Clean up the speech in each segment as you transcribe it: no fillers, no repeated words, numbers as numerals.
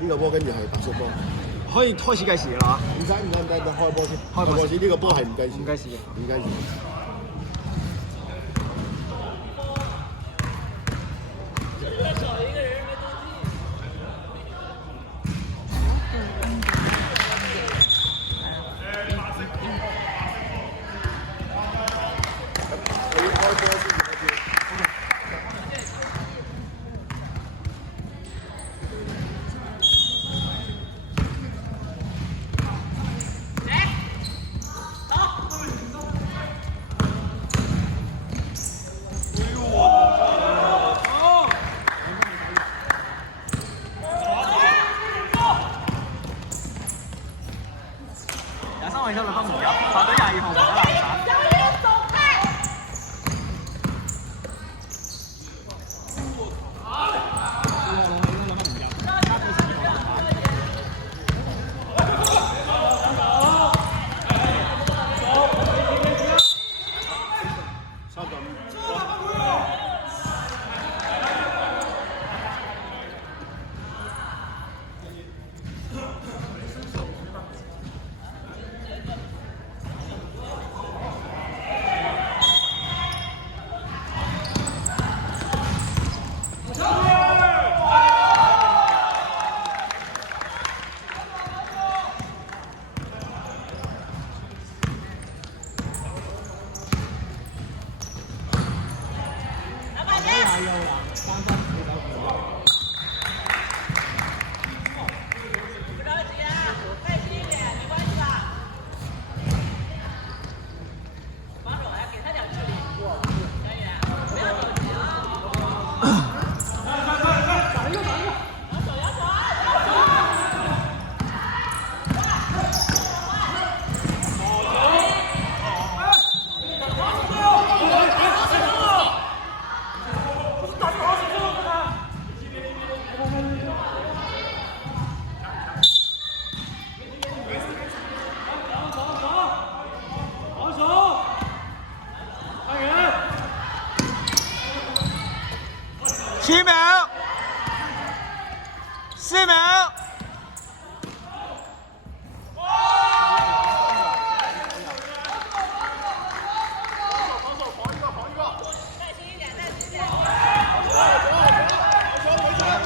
呢個波跟住係白色波。可以開始計時啦唔使，開波先。開波先，呢個波係唔計時。唔計時嘅。唔計時。23位收兩分唔入，球隊22號唔得籃板。7秒，4秒。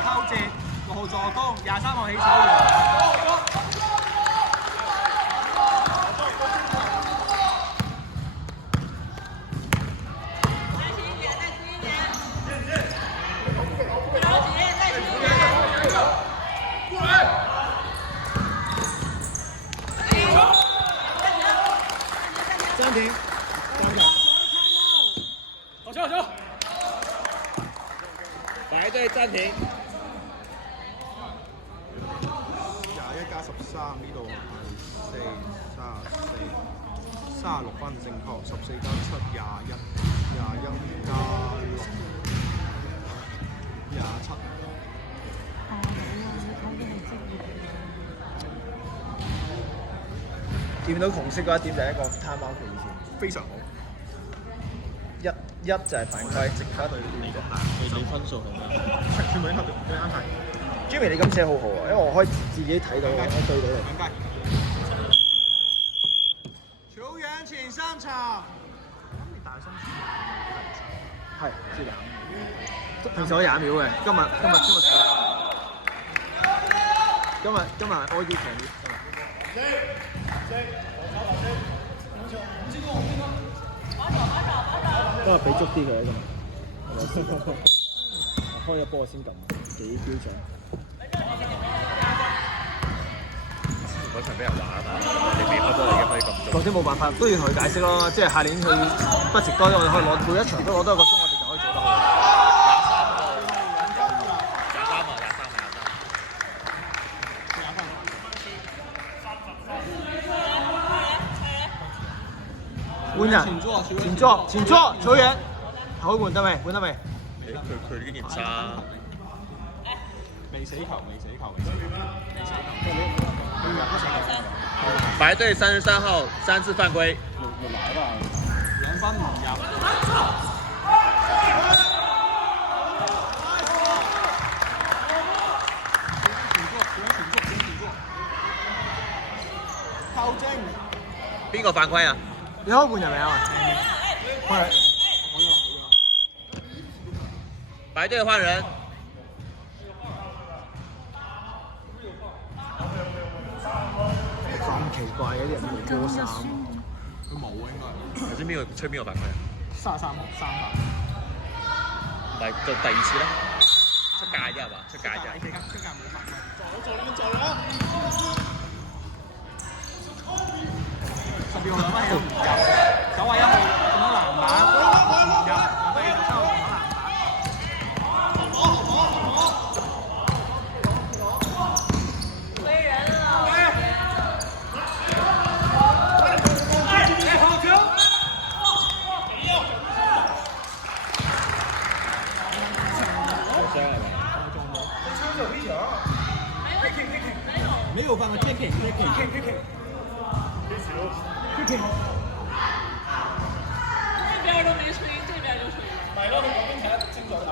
偷截，6號助攻，23號起手。暫停。好，白隊暫停。21+13呢度係36分正確，14+7 21，21+6 27。見到紅色嗰一點就係一個攤包期線，非常好。一就係犯規，直卡對面個下。你分數係咩？全部應該對啱晒。Jimmy 你今次好好啊，因為我可以自己睇到，我對到你。球員請上場。咁你大心係知道。平時我20秒嘅，今日我要強烈。今日俾足啲佢今日，開咗波先撳，幾標準。嗰場俾人話啊嘛，你未開波已經可以咁做。嗰啲冇辦法，都要同佢解釋咯。即係下年佢不值多，我哋可以攞每一場都攞多1個鐘，我哋就可以做得好。換人，前座，球員，可以換得未？換得未？佢呢件衫。未死球。白隊33號3次犯規。2分唔入。邊個犯規啊？你可以換人名啊？係。白隊換人。咁奇怪嘅啲人冇波衫，佢冇啊應該。頭先邊個吹邊個犯規啊33號3發。唔係到第二次啦，出界啫係嘛？出界啫。出界冇發揮。做啦12號兩分起都唔入，91號中咗籃板，唔入，兩分起7號中咗籃板。沒有犯規 ，kicking。这边都没吹，这边就吹了。买到那个跟前清楚他。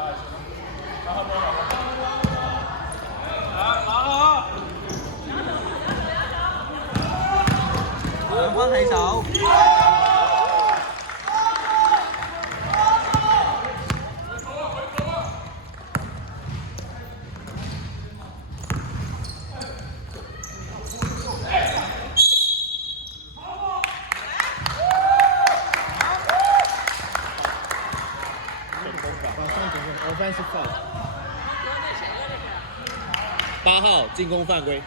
兩分起手。8號進攻犯規。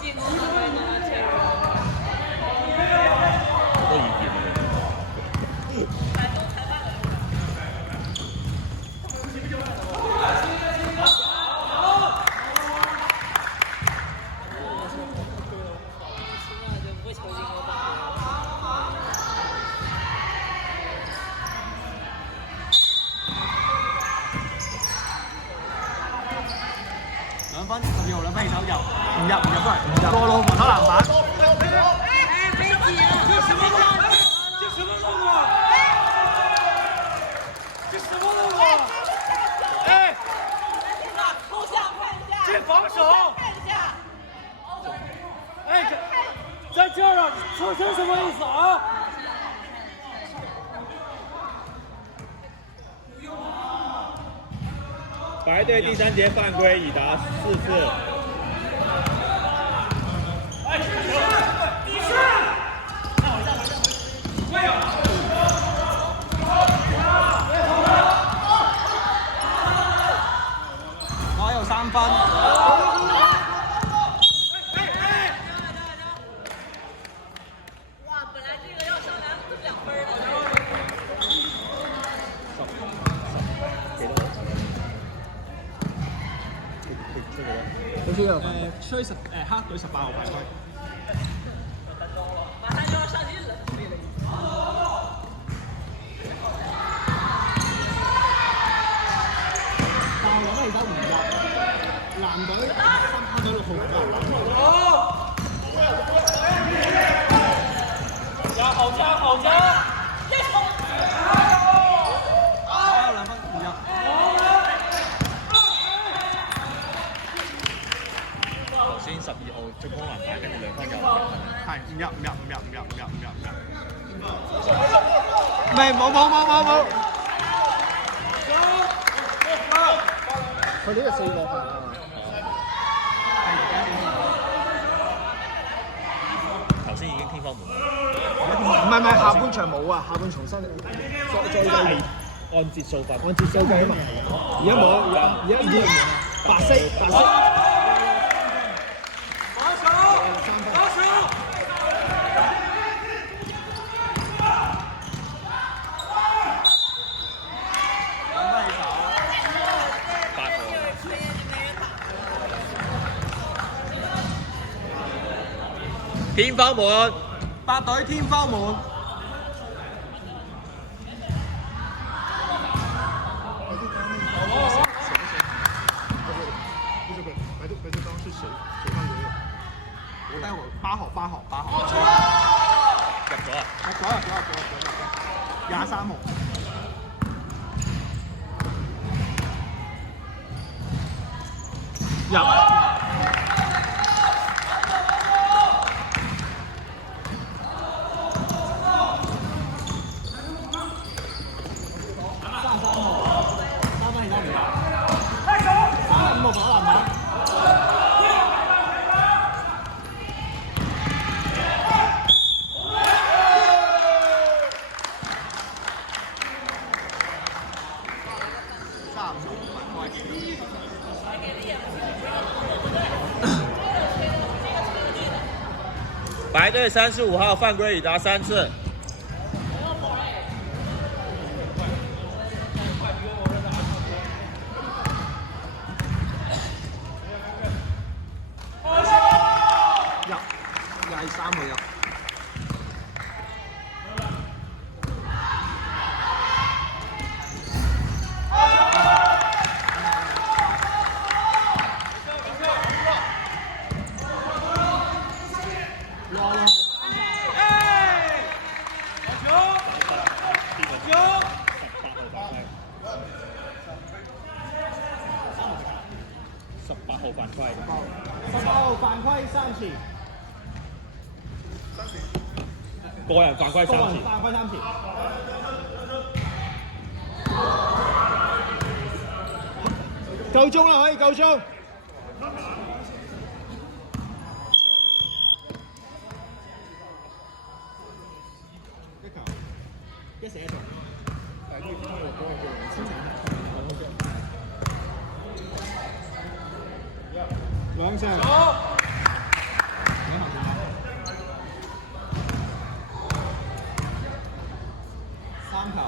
进攻犯规呢，切入。好多意見啊！兩分12號兩分起手入，唔入都係唔入。過路門口籃板。没挤啊！这什么动作？这什么动作？这什么动作？哎！偷向看一下。这防守。看一下。哎，在这儿啊，抽成什么意思啊？白队第3節犯規已達4次。我有3分。哇，本来这个要上篮都2分了。好似吹黑隊18號犯規。马上就要上进了。但係兩分起手唔入，藍隊黑隊6號加好加好加！2分唔入。頭先12號進攻籃板，跟住2分又係唔入。唔係冇。佢呢個4個犯啊嘛。頭先已經天方門。唔係，下半場冇啊，下半重新再計。按節數罰。按節數計啊嘛。而家冇，而家已經白色。天方門，白隊天方門。白队刚是谁犯规了？我待會8號。入咗啊！入23號。入。白队35号犯规已达3次。23個入。18號犯規18號犯規3次。個人犯規3次。犯規3次。夠鐘啦，可以夠鐘。一射一中。兩射。3球。